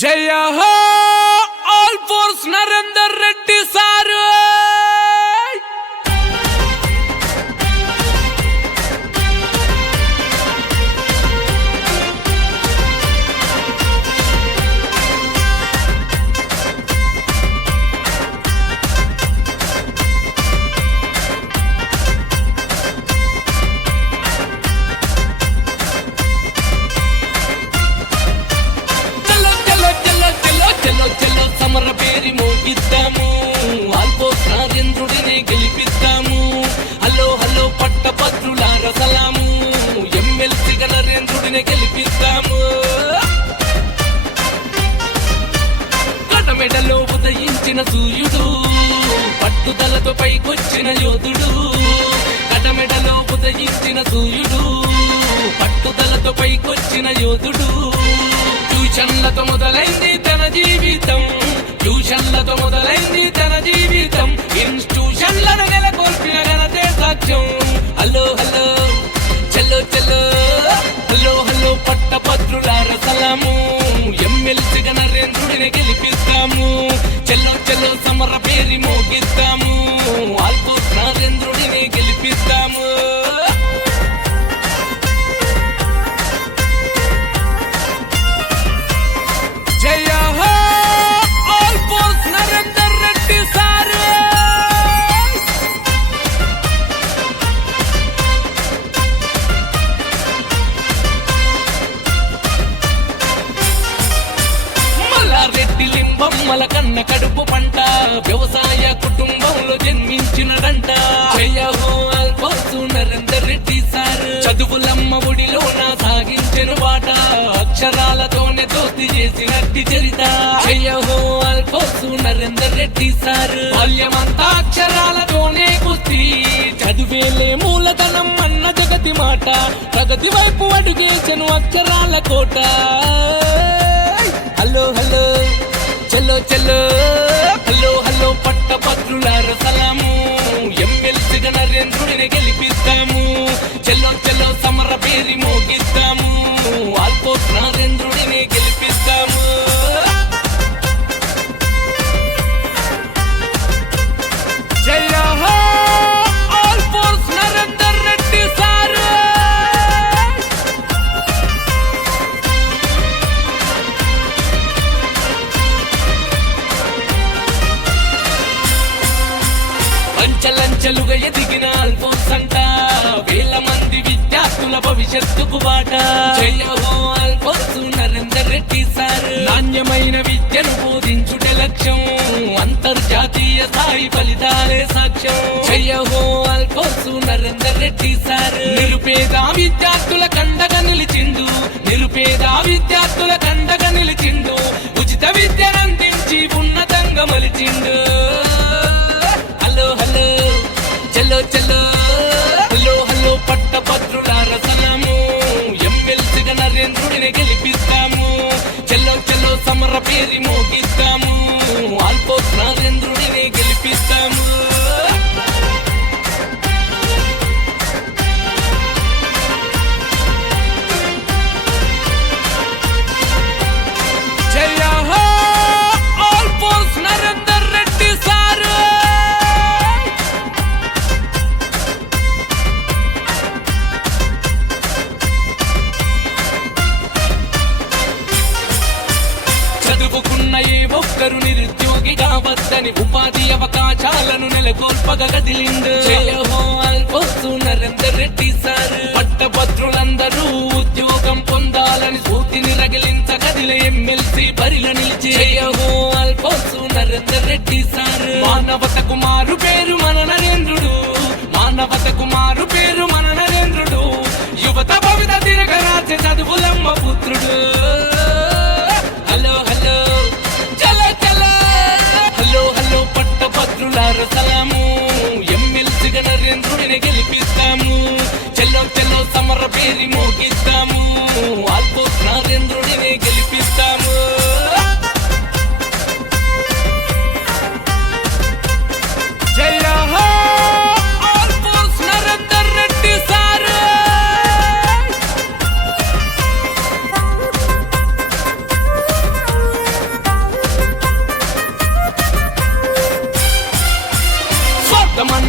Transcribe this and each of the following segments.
जय हो ऑल फोर्स नरेंद्र గెలిపిద్దాము కటమెడలో ఉదయించిన సూర్యుడు పట్టుదలతో పైకొచ్చిన యోధుడు. కటమెడలో ఉదయించిన సూర్యుడు పట్టుదలతో పైకొచ్చిన యోధుడు. ట్యూషన్లతో మొదలైంది తన జీవితం ట్యూషన్లతో మొదలైంది తన జీవితం. పంట వ్యవసాయ కుటుంబంలో జన్మించినడంట. జయ అల్పోసు నరేందర్ రెడ్డి సార్. చదువులమ్మ ఒడిలో నా సాగించిన బాట అక్షరాలతోనే దోస్తి చేసినట్టి చరిత. జయ అల్పోసు నరేందర్ రెడ్డి సార్. బాల్యమంతా అక్షరాలతోనే కుస్తీ చదివేలే మూలధనం అన్న జగతి మాట. ప్రగతి వైపు అడుగేసను అక్షరాల కోట. Hello hello. చలో చలో హలో హలో పట్టభద్రులార సలాము. ఎమ్మెల్సీగా నరేంద్రుడిని గెలిపిస్తాము. చలో చలో సమర పేరి మోగిస్తాము. బాట జయ హో అల్ఫోన్స్ నరేందర్ రెడ్డి సార్ నాణ్యమైన విద్యను బోధించుట లక్ష్యం. అంతర్జాతీయ స్థాయి ఫలితాలే సాక్ష్యం. జయ హో అల్ఫోన్స్ నరేందర్ రెడ్డి సార్ నిరుపేద విద్యార్థుల కండగా నిలిచిండు. నిరుపేద విద్యార్థుల కండగా నిలిచిండు. ఉచిత విద్యను అందించి ఉన్నతంగా మలిచిండు. చలో సమర పేరి ఏ ఒక్కరు నిరుద్యోగి కావద్దని ఉపాధి అవకాశాలను నెలకొల్పగ కదిలిండు జయ హో నరేందర్ రెడ్డి సార్. పట్టభద్రులందరూ ఉద్యోగం పొందాలని సూతిని రగిలించ కదిలే ఎమ్మెల్సీ బరిల నిలిచి. జయ హో నరేందర్ రెడ్డి సార్. మానవత కుమార్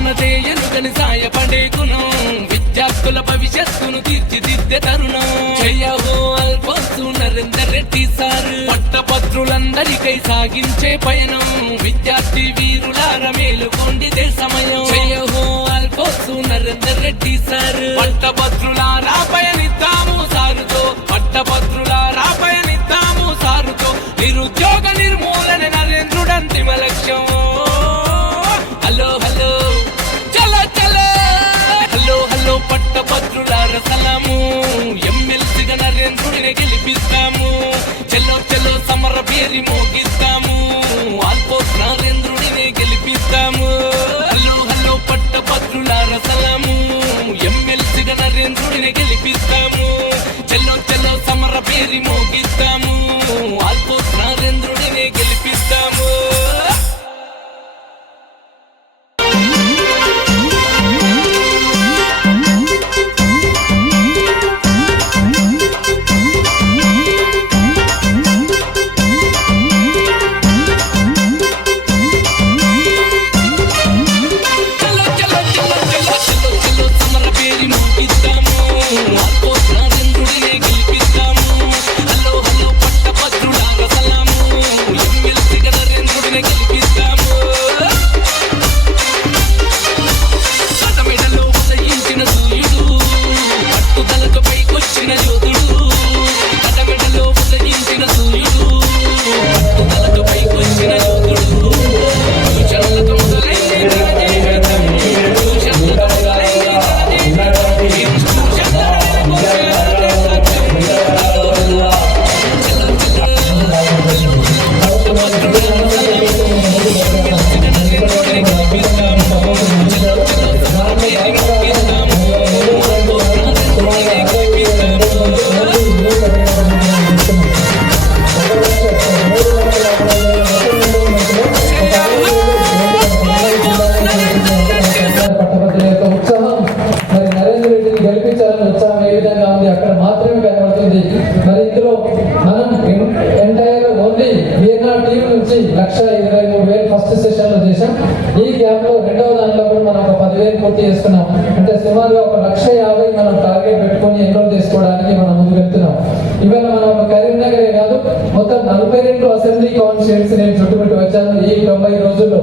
ఉన్నదే ఎనుకని సాయపడే గుణం విద్యార్థుల భవిష్యత్తును తీర్చిదిద్దే తరుణం. జయహో అల్పోసు నరేందర్ రెడ్డి సార్. పట్టభద్రులందరికై సాగించే పయనం. విద్యార్థి వీరులార మేలుకోండిదే సమయం. జయహో అల్పోసు నరేందర్ రెడ్డి సార్. పట్టభద్రులారా సమర పేరి రెండవ దాంట్లో కూడా మనం ఒక పదివేలు పూర్తి చేస్తున్నాం. అంటే సుమారుగా ఒక లక్ష యాభై మనం టార్గెట్ పెట్టుకొని ఎన్రోల్ చేసుకోవడానికి మనం ముందుకు వెళ్తున్నాం. ఇవాళ మనం ఒక కరీంనగరే కాదు మొత్తం నలభై రెండు అసెంబ్లీ కాన్స్టిట్యూన్స్ నేను చుట్టుపెట్టి వచ్చాను ఈ తొంభై రోజుల్లో.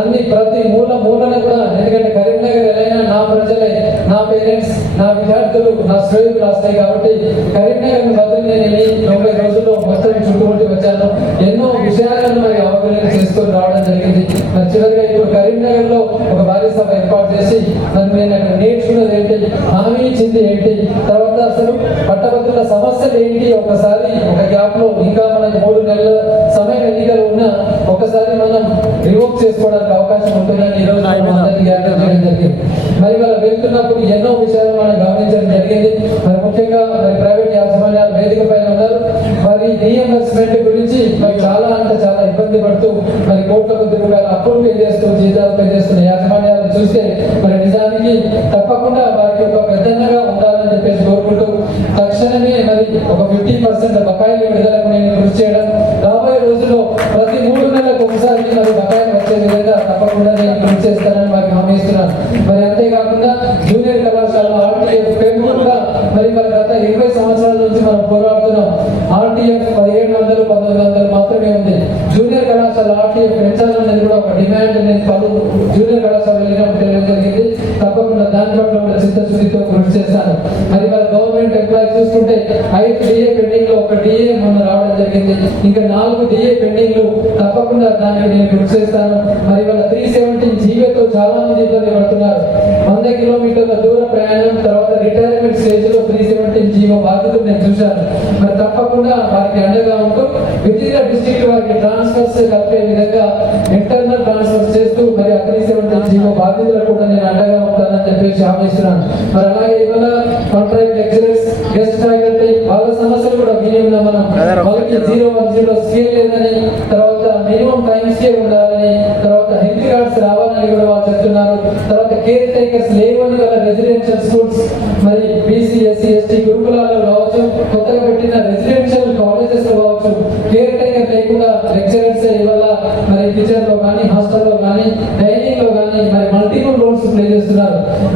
అన్ని ప్రతి మూల మూలన కూడా ఎందుకంటే కరీంనగర్ ఎలా నా ప్రజలే నా పేరెంట్స్ నా విద్యార్థులు నా స్నేహితులు వస్తాయి కాబట్టి కరీంనగర్ బదులు నేను ఈ తొంభై రోజుల్లో మొత్తం చుట్టుముట్టి వచ్చాను ఎన్నో విషయాలను మరి అవగాహన చేసుకొని రావడం జరిగింది మరి చివరిగా ఇప్పుడు కరీంనగర్లో ఒక భారీ సభ ఏర్పాటు చేసి మరి నేను అక్కడ నేర్చుకున్నది ఏంటి హామీ ఇచ్చింది ఏంటి తర్వాత అసలు పట్టభద్రుల సమస్యలు ఏంటి ఒకసారి ఒక గ్యాప్లో ఇంకా మనకి మూడు నెలల సమయం ఎన్నికలు ఉన్నా ఒకసారి మనం రివోక్ చేసుకోవడానికి అవకాశం ఉంటుందని ఈ రోజు మనం అందరికీ జ్ఞాపకం చేయడం జరిగింది. మరి వాళ్ళు వెళ్తున్నప్పుడు ఎన్నో విషయాలు మనం గమనించడం జరిగింది. మరి ముఖ్యంగా మరి ప్రైవేట్ యాజమాన్యాలు వేదిక పైన ఉన్నారు. మరి రీఎంబర్స్మెంట్ గురించి మరి చాలా అంటే చాలా ఇబ్బంది పడుతూ మరి కోట్ల కొద్ది రూపాయలు అప్పులు పే చేస్తూ జీతాలు పే చేస్తున్న యాజమాన్యాలు చూస్తే మరి నిజానికి తప్పకుండా వారికి ఒక పెద్దన్నగా ఉండాలని చెప్పేసి కోరుకుంటూ తక్షణమే ఒక ఫిఫ్టీ పర్సెంట్ బకాయిలు విడుదలకు నేను కృషి చేయడం కళాశాల ఆర్టీఎఫ్ కూడా ఒక డిమాండ్ నేను పలు జూనియర్ కళాశాల వెళ్ళినప్పుడు తెలియడం జరిగింది. తప్పకుండా దాని పట్ల కూడా చిత్తశుద్ధితో కృషి చేస్తాను మరి మరి గవర్నమెంట్ ఎంప్లాయీ చూసుకుంటే ఐదు డిఏ పెండింగ్లో ఒక డిఏ మొన్న రావడం జరిగింది. ఇంకా నాలుగు డిఏ పెండింగ్లు తప్పకుండా దానికి నేను కృషి చేస్తాను. మరి వాళ్ళ త్రీ సెవెంటీన్ జీవోతో చాలా మంది ఇబ్బంది పడుతున్నారు. వంద కిలోమీటర్ల దూర ప్రయాణం చెప్పేసి హామీ ఇస్తున్నాను మరి అలాగే ఇవాళ కాంట్రాక్ట్ లెక్చరర్స్ గెస్ట్ ఫ్యాకల్టీ వాళ్ళ సమస్యలు కూడా ఉన్నాం మనం. వాళ్ళకి జీరో వన్ జీరో స్కేల్ లేదని తర్వాత మినిమం టైం స్కేల్ ఉండాలని తర్వాత హెల్త్ కార్డ్స్ రావాలని కూడా వాళ్ళు చెప్తున్నారు. తర్వాత కేర్ టేకర్స్ లేవని గల రెసిడెన్షియల్ స్కూల్స్ మరి బీసీ ఎస్సీ ఎస్టీ గురుకులాల్లో కావచ్చు కొత్తగా పెట్టిన రెసిడెన్షియల్ కాలేజెస్ కావచ్చు కేర్ టేకర్ లేకుండా లెక్చరర్స్ ఇవాళ మరి టీచర్లో కానీ హాస్టల్లో కానీ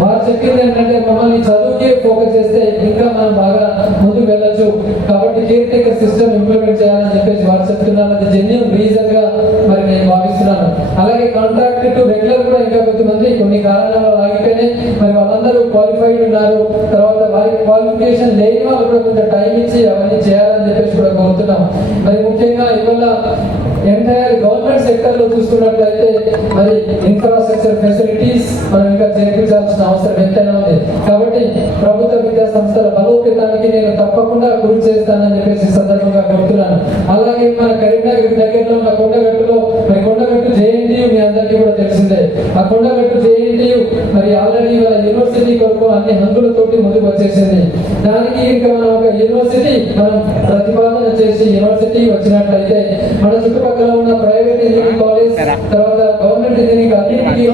వారు చెప్పింది ఏంటంటే మమ్మల్ని చదువుకే ఫోకస్ చేస్తే ఇంకా మనం బాగా ముందుకు వెళ్ళచ్చు. కాబట్టి కేర్ టేకర్ సిస్టమ్ ఇంప్లిమెంట్ చేయాలని చెప్పేసి వారు చెప్తున్నారు. అది జెన్యున్ రీజన్గా మరి నేను భావిస్తున్నాను. అలాగే కాంట్రాక్ట్ టు రెగ్యులర్ కూడా ఇంకా కొంతమంది కొన్ని కారణాల వల్ల ఆగిపోయినాయి మరి వాళ్ళందరూ క్వాలిఫైడ్ ఉన్నారు. తర్వాత వారికి క్వాలిఫికేషన్ లేని వాళ్ళు కూడా కొంచెం టైం ఇచ్చి అవన్నీ చేయాలని చెప్పేసి కూడా కోరుతున్నాం మరి ముఖ్యంగా గవర్నమెంట్ సెక్టర్లో చూసుకున్నట్లయితే మరి ఇన్ఫ్రాస్ట్రక్చర్ ఫెసిలిటీస్ మనం ఇంకా చేర్పించాల్సిన అవసరం ఎంతైనా ఉంది. కాబట్టి ప్రభుత్వ విద్యా సంస్థల బలోపేతానికి నేను తప్పకుండా కృషి చేస్తానని చెప్పేసి సందర్భంగా కోరుతున్నాను. అలాగే మన కరీంనగర్ దగ్గరలో ఉన్న కొండగట్టులో మరి కొండగట్టు జేఎన్టీయు మీ అందరికీ కూడా తెలిసిందే. ఆ కొండగట్టు జేఎన్టీయు మరి ఆల్రెడీ వాళ్ళ యూనివర్సిటీ కొరకు అన్ని హంగులతోటి ముందుకు వచ్చేసింది. దానికి ఇంకా మనం ఒక యూనివర్సిటీ మనం ప్రతిపాదన చేసి యూనివర్సిటీ వచ్చినట్లయితే మన చుట్టుపక్కల ఉన్న ప్రైవేట్ ఇంజనీరింగ్ కాలేజ్ తర్వాత గవర్నమెంట్ ఇంజనీరింగ్ అన్నింటికి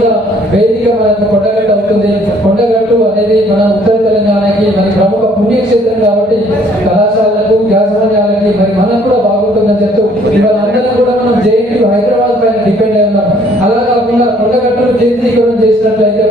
వేదిక మనకు కొండగట్టు అవుతుంది. కొండగట్టు అనేది మన ఉత్తర తెలంగాణకి మరి ప్రముఖ పుణ్యక్షేత్రం కాబట్టి కళాశాలకు యాజమాన్యాలకి మరి మనకు కూడా బాగుంటుందని చెప్తూ ఇవాళ అందరం కూడా మనం జేఎన్టీ హైదరాబాద్ పైన డిపెండ్ అయి ఉన్నాం. అలా కాకుండా కొండగట్టును కేంద్రీకరణ చేసినట్లయితే